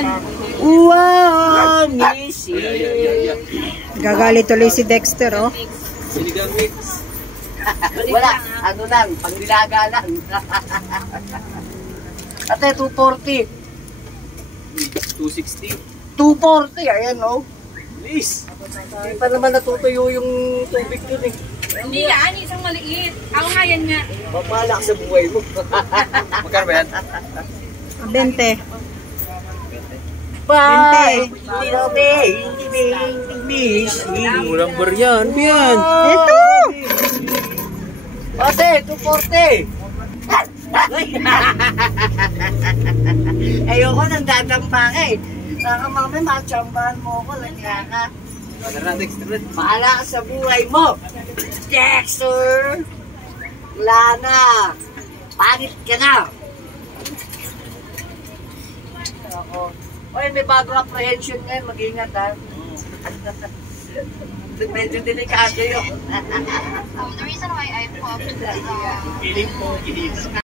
yan. Wow, missy. Gagalit tuloy si Dexter, oh. Sinigang mix. Wala, ano lang, pangnilaga lang. Ate, 240. 260. 240, ayan o. Please. Hindi pa naman natutuyo yung tubig dun eh. Hindi yan, isang maliit. Ako nga yan nga. Mapalak sa buhay mo. Magkano ba yan? 20. Bye! Hindi na missy. Walang bar yan. Yan. Ito! Ate, 240. Ayoko nang dadampa ka eh. Saka mamaya machambahan mo ko. Lagyan ka. Pahala ka sa buhay mo. Dexter! Wala na. Pangit ka na. Ako. Oy, may bagong apprehension ngayon. Mag-ingat ha. Medyo delikado yun. The reason why I popped Feeling po,